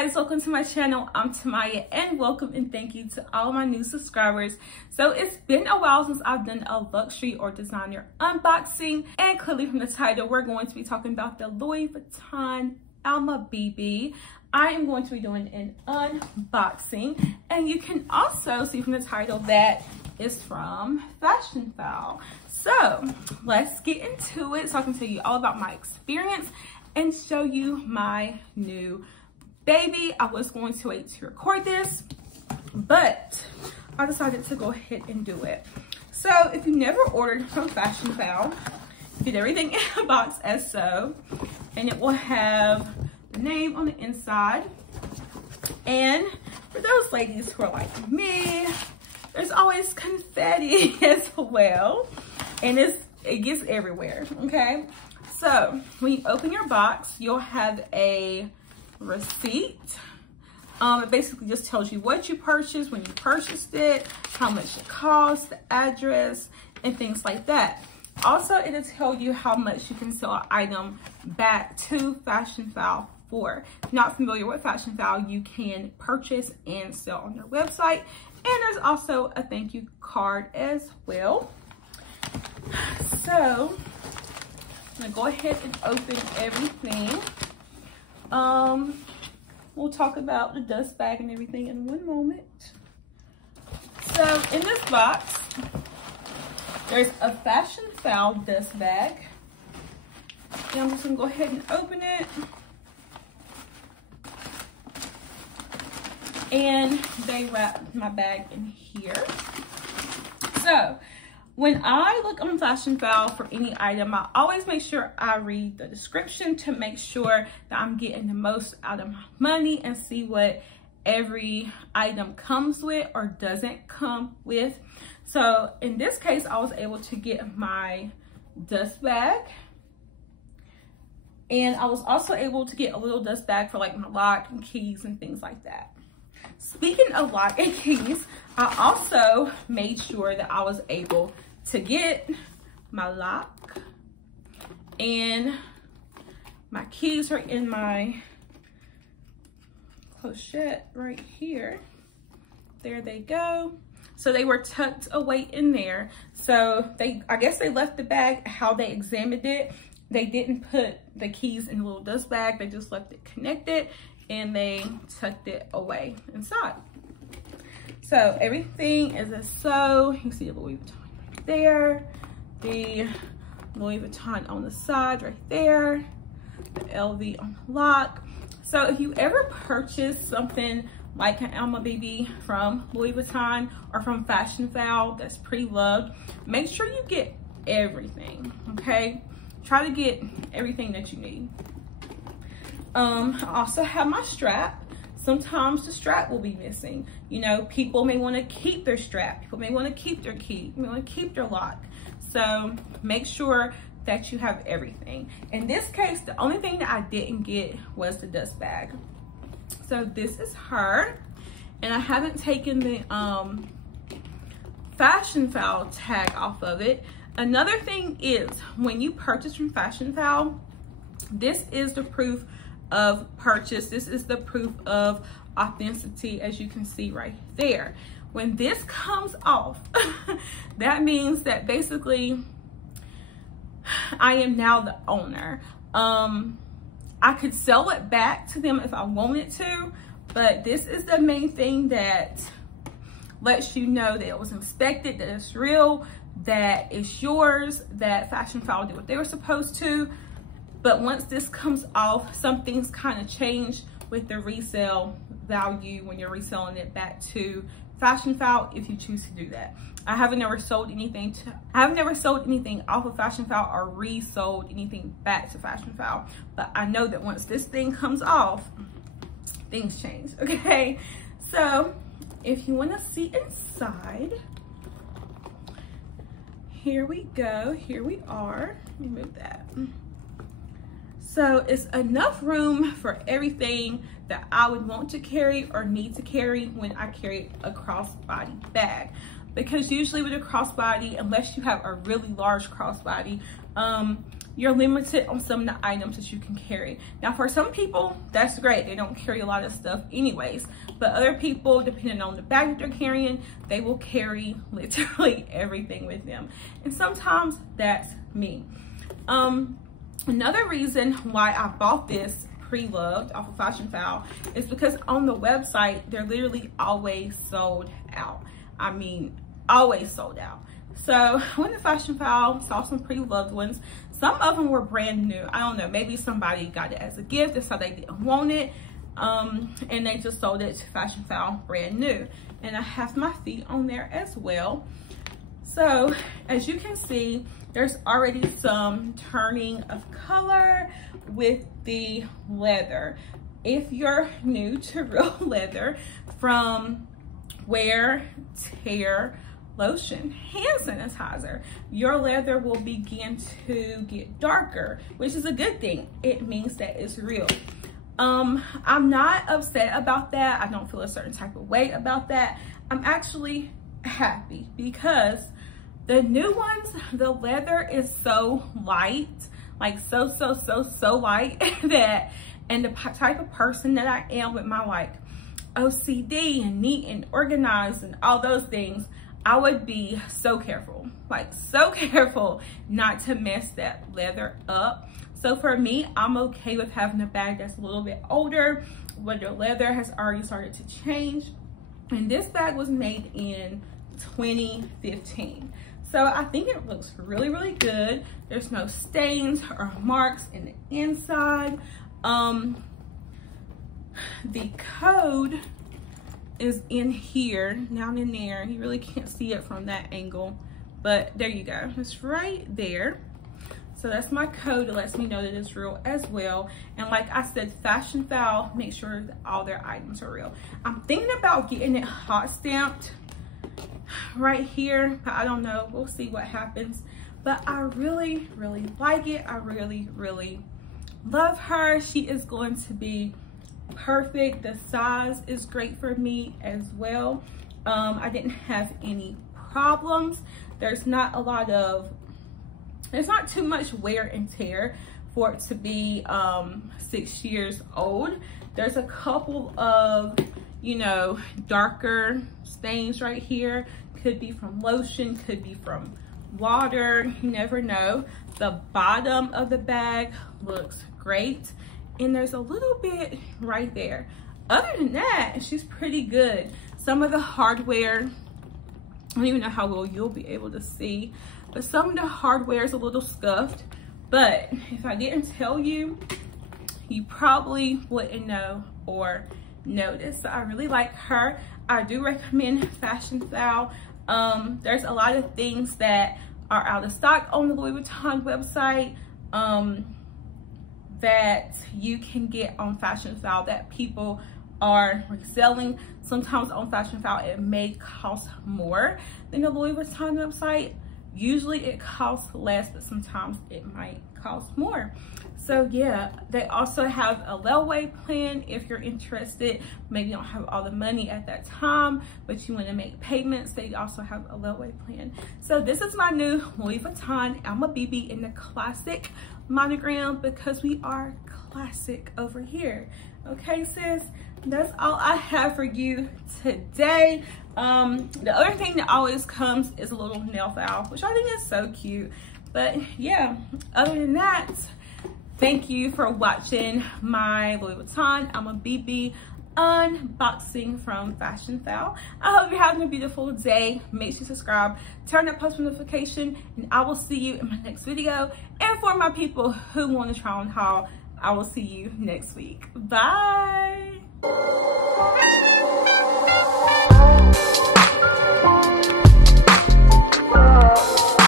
guys, welcome to my channel. I'm Tamyia, and welcome and thank you to all my new subscribers. So it's been a while since I've done a luxury or designer unboxing, and clearly from the title we're going to be talking about the Louis Vuitton Alma BB. I am going to be doing an unboxing, and you can also see from the title that it's from Fashionphile. So let's get into it so I can tell you all about my experience and show you my new baby. I was going to wait to record this, but I decided to go ahead and do it. So if you never ordered from Fashionphile, get everything in a box as so, and it will have the name on the inside. And for those ladies who are like me, there's always confetti as well, and it gets everywhere, okay? So when you open your box, you'll have a receipt. It basically just tells you what you purchased, when you purchased it, how much it cost, the address, and things like that. Also, it'll tell you how much you can sell an item back to Fashionphile for. If you're not familiar with Fashionphile, you can purchase and sell on their website. And there's also a thank you card as well. So I'm gonna go ahead and open everything. We'll talk about the dust bag and everything in one moment. So in this box, there's a Fashionphile dust bag. And I'm just gonna go ahead and open it. And they wrap my bag in here. So when I look on Fashionphile for any item, I always make sure I read the description to make sure that I'm getting the most out of my money and see what every item comes with or doesn't come with. So in this case, I was able to get my dust bag. And I was also able to get a little dust bag for like my lock and keys and things like that. Speaking of lock and keys, I also made sure that I was able to get my lock, and my keys are in my clochette right here. There they go. So they were tucked away in there. So I guess they left the bag how they examined it. They didn't put the keys in a little dust bag. They just left it connected and they tucked it away inside. So everything is a so. You can see the Louis Vuitton right there, the Louis Vuitton on the side right there, the LV on the lock. So if you ever purchase something like an Alma BB from Louis Vuitton or from Fashionphile that's pre-loved, make sure you get everything, okay? Try to get everything that you need. I also have my strap. Sometimes the strap will be missing. You know, people may want to keep their strap. People may want to keep their key. May want to keep their lock. So make sure that you have everything. In this case, the only thing that I didn't get was the dust bag. So this is her. And I haven't taken the Fashionphile tag off of it. Another thing is, when you purchase from Fashionphile, this is the proof of purchase. This is the proof of authenticity, as you can see right there. When this comes off, that means that basically I am now the owner. I could sell it back to them if I wanted to, but this is the main thing that lets you know that it was inspected, that it's real, that it's yours, that Fashionphile did what they were supposed to. But once this comes off, some things kind of change with the resale value when you're reselling it back to Fashionphile, if you choose to do that. I haven't never sold anything off of Fashionphile or resold anything back to Fashionphile. But I know that once this thing comes off, things change, okay? So if you want to see inside, here we go. Here we are. Let me move that. So it's enough room for everything that I would want to carry or need to carry when I carry a crossbody bag. Because usually with a crossbody, unless you have a really large crossbody, you're limited on some of the items that you can carry. Now for some people, that's great. They don't carry a lot of stuff anyways. But other people, depending on the bag that they're carrying, they will carry literally everything with them. And sometimes that's me. Another reason why I bought this pre-loved off of Fashionphile is because on the website, they're literally always sold out. I mean, always sold out. So I went to Fashionphile, saw some pre-loved ones. Some of them were brand new. I don't know, maybe somebody got it as a gift and so they didn't want it. And they just sold it to Fashionphile brand new. And I have my feet on there as well. So as you can see, there's already some turning of color with the leather. If you're new to real leather, from wear, tear, lotion, hand sanitizer, your leather will begin to get darker, which is a good thing. It means that it's real. I'm not upset about that. I don't feel a certain type of way about that. I'm actually happy because the new ones, the leather is so light, like so light that, and the type of person that I am with my like OCD and neat and organized and all those things, I would be so careful, like so careful not to mess that leather up. So for me, I'm okay with having a bag that's a little bit older, where the leather has already started to change. And this bag was made in 2015. So I think it looks really, really good. There's no stains or marks in the inside. The code is in here, down in there. You really can't see it from that angle, but there you go. It's right there. So that's my code. It lets me know that it's real as well. And like I said, Fashionphile, make sure that all their items are real. I'm thinking about getting it hot stamped right here. I don't know, we'll see what happens. But I really, really like it. I really, really love her. She is going to be perfect. The size is great for me as well. I didn't have any problems. There's not too much wear and tear for it to be 6 years old. There's a couple of, you know, darker stains right here. Could be from lotion, could be from water, you never know. The bottom of the bag looks great, and there's a little bit right there. Other than that, she's pretty good. Some of the hardware, I don't even know how well you'll be able to see, but some of the hardware is a little scuffed. But if I didn't tell you, you probably wouldn't know or notice. So I really like her. I do recommend Fashionphile. There's a lot of things that are out of stock on the Louis Vuitton website that you can get on Fashionphile that people are reselling. Sometimes on Fashionphile it may cost more than the Louis Vuitton website. Usually it costs less, but sometimes it might cost more. So yeah, they also have a layaway plan if you're interested. Maybe you don't have all the money at that time, but you want to make payments. They also have a layaway plan. So this is my new Louis Vuitton Alma BB in the classic monogram, because we are classic over here. Okay, sis, that's all I have for you today. The other thing that always comes is a little nail file, which I think is so cute. But yeah, other than that, thank you for watching my Louis Vuitton Alma BB unboxing from Fashionphile. I hope you're having a beautiful day. Make sure you subscribe, turn that post notification, and I will see you in my next video. And for my people who want to try on haul, I will see you next week. Bye.